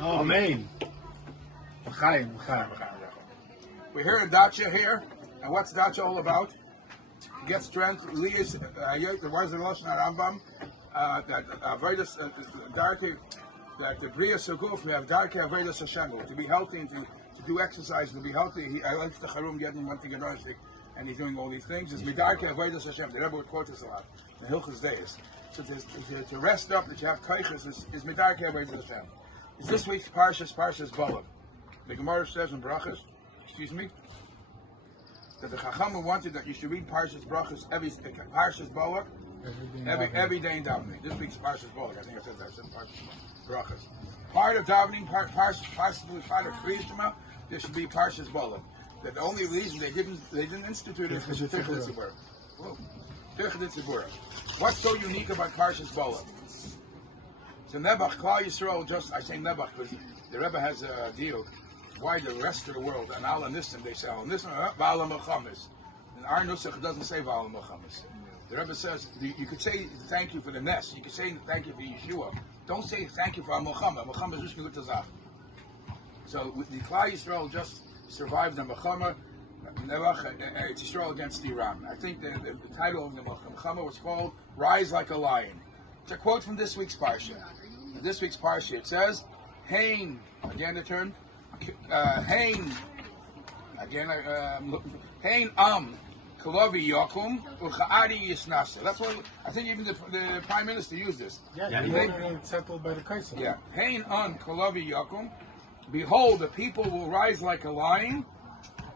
Amen. We hear a dacha here, and what's dacha all about? To get strength. Elias, there was a Lashon Rambam that avodas darke, that the bria saguf we have darke avodas Hashem to be healthy and to do exercise and to be healthy. I like the charum getting one thing and he's doing all these things. It's midarke avodas Hashem. The Rebbe would quote us a lot. The Hilchos Deis. So to rest up, that you have kaiches is midarke avodas Hashem. Is this week's Parshas Balak. The Gemara says in Brachas, that the Chacham wanted that you should read Parshas Brachas Parshas Balak every day in davening. This week's Parshas Balak. I think I said that. I said Parshas Brachas. Part of davening, part of Kriya Shema, there should be Parshas Balak. That the only reason they didn't institute it is because of Tzibura. What's so unique about Parshas Balak? So Nebuch, Klal Yisrael, I say Nebuch because the Rebbe has a deal. Why the rest of the world, and Al Nissim, they say Al Nissim, Vala Mechamis. And our Nusach doesn't say Vala Mechamis. The Rebbe says, you could say thank you for the Ness, you could say thank you for Yeshua. Don't say thank you for Al-Muhammad. Muhammad is just good to Zach. So the Klal Yisrael just survived the Muhammad, it's Yisrael against Iran. I think the title of the Muhammad was called Rise Like a Lion. It's a quote from this week's Parsha. In this week's Parsha it says, Hain, again the turn, Hain, again, Hain Kalavi Yakum Ucha'adi Yisnasa. That's what I think even the Prime Minister used this. Yeah, it's settled by the Kaiser. Yeah. Hain Kalavi Yakum. Behold, the people will rise like a lion,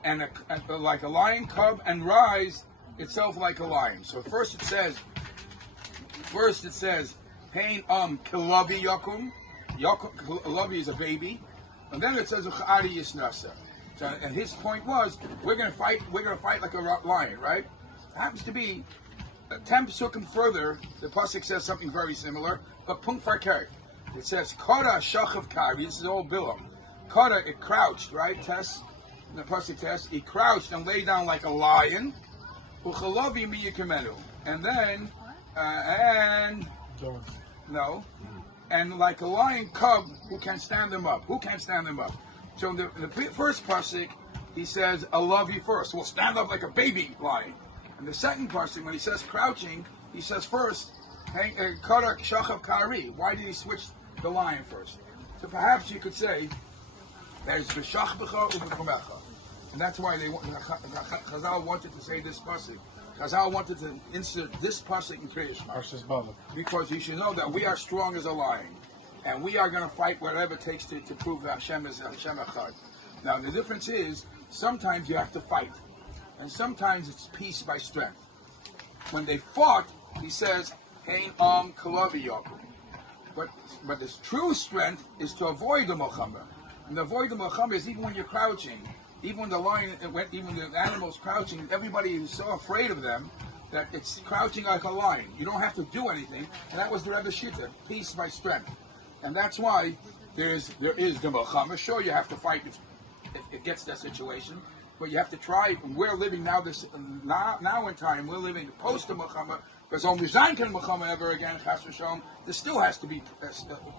and like a lion cub, and rise itself like a lion. So first it says, Hain Kalavi Yakum. Kalavi is a baby. And then it says Ucha'ari Yisnasa. So, and his point was, we're gonna fight like a lion, right? It happens to be 10 psukim further, the pasuk says something very similar, but Punkt Farkert. It says Kara Shachav Kari, this is all Bilam. Kara, it crouched, right? Tess, the pasuk test, he crouched and lay down like a lion. Uchalavi miyikimenu. And then and like a lion cub who can stand them up. Who can stand them up? So in the first pasuk, he says, I love you first. We'll stand up like a baby lion. And the second pasuk, when he says crouching, he says first, Karak Shachav Kari. Why did he switch the lion first? So perhaps you could say, there's B'Shachbecha U'B'Chomecha. And that's why Chazal wanted to say this pasuk. Chazal wanted to insert this pasuk in Kriya Shema. Because you should know that we are strong as a lion. And we are going to fight whatever it takes to prove that Hashem is Hashem Echad. Now the difference is, sometimes you have to fight. And sometimes it's peace by strength. When they fought, he says, Hein Kalavi Yakum. But this true strength is to avoid the Milchama. And to avoid the Milchama is even when you're crouching, even when the lion, even the animal's crouching, everybody is so afraid of them that it's crouching like a lion. You don't have to do anything. And that was the Rebbe Shita, peace by strength. And that's why there is the Milchama. Sure, you have to fight if it gets that situation, but you have to try. We're living now in time. We're living post the Milchama, because on Zayin can Milchama ever again. Chas v'shalom. There still has to be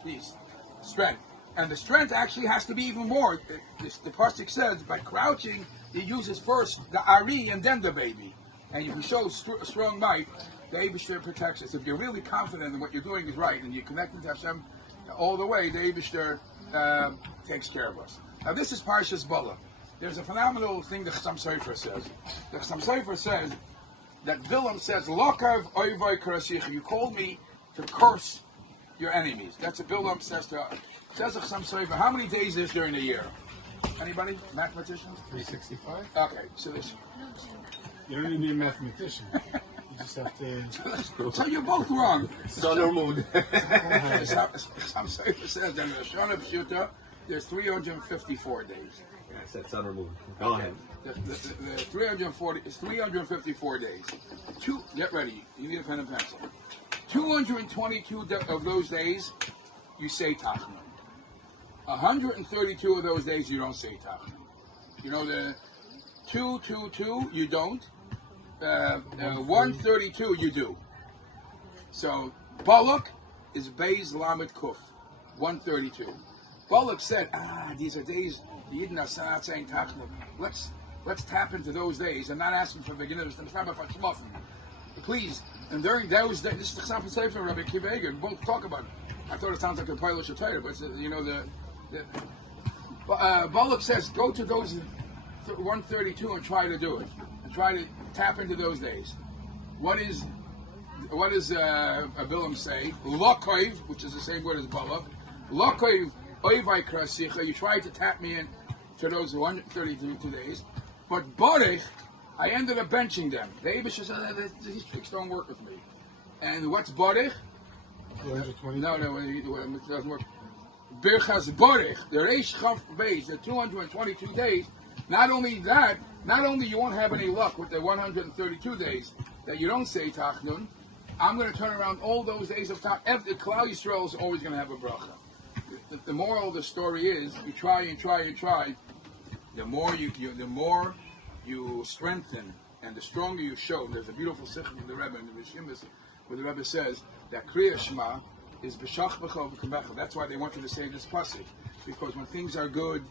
peace, strength, and the strength actually has to be even more. The pasuk says by crouching, he uses first the Ari and then the baby, and if you show strong might, the Eibishter protects us. If you're really confident that what you're doing is right and you're connected to Hashem all the way, the Eibishter takes care of us. Now this is Parshas Balak. There's a phenomenal thing the Chassam Sofer says. The Chassam Sofer says that Bilam says, Lokav oivai karasicha. You called me to curse your enemies. That's what Bilam says to us. Says the Chassam Sofer, how many days is there in a year? Anybody? Mathematicians? 365. Okay, so this. You don't need to be a mathematician. You just have to. So you're both wrong. Sun or moon. Chassam Sofer says that in the Shana Pshuta, there's 354 days. Yeah, I said sun or moon. Go ahead. The 340 is 354 days. Get ready. You need a pen and pencil. 222 of those days, you say Tachnon. 132 of those days, you don't say Tachnon. You know the 222, you don't. 132, you do. So Balak is Beis Lamed Kuf, 132. Balak said, these are days the Yidden are saying Tachnuk. Let's tap into those days and not asking for beginners. Please. And during those days, this is the example say from Rabbi Akiva Eiger. We both talk about it. I thought it sounds like a Pilot Shatayr, but Balak says, go to those 132 and try to do it. And try to tap into those days. What does Abilam say? Lokov, which is the same word as Balak. Lokov oivai krasicha. You tried to tap me in to those 132 days. But Borech, I ended up benching them. The Abish said, these tricks don't work with me. And what's Borech? 220. No, it doesn't work. Birchas Borech, the Reish Chaf Beis, the 222 days. Not only that, not only you won't have any luck with the 132 days that you don't say Tachnun, I'm going to turn around all those days of time. The Klal Yisrael is always going to have a bracha. The moral of the story is, you try and try and try. The more you strengthen, and the stronger you show. There's a beautiful sikh from the Rebbe in the Rishimis, where the Rebbe says that Kriya Shema is b'shach b'chol v'kabecha. That's why they wanted to say this pasuk, because when things are good,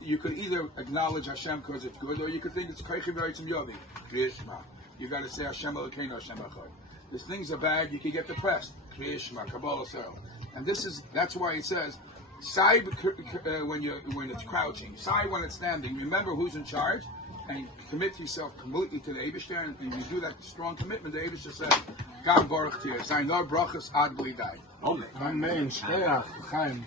you could either acknowledge Hashem because it's good, or you could think it's kaichi v'aritzim yovi. Kriya Shema. You got to say Hashem Elokeinu Hashem Echad. If things are bad, you can get depressed. Kriya Shema, Kabbalah Sel. And that's why it says, sigh when it's crouching, sigh when it's standing. Remember who's in charge, and commit yourself completely to the Eibishter, and you do that strong commitment. The Eibishter says, "Gam baruch tiyeh, zayin lo brachas ad bli dai." Amen. Shkoyach. Chaim.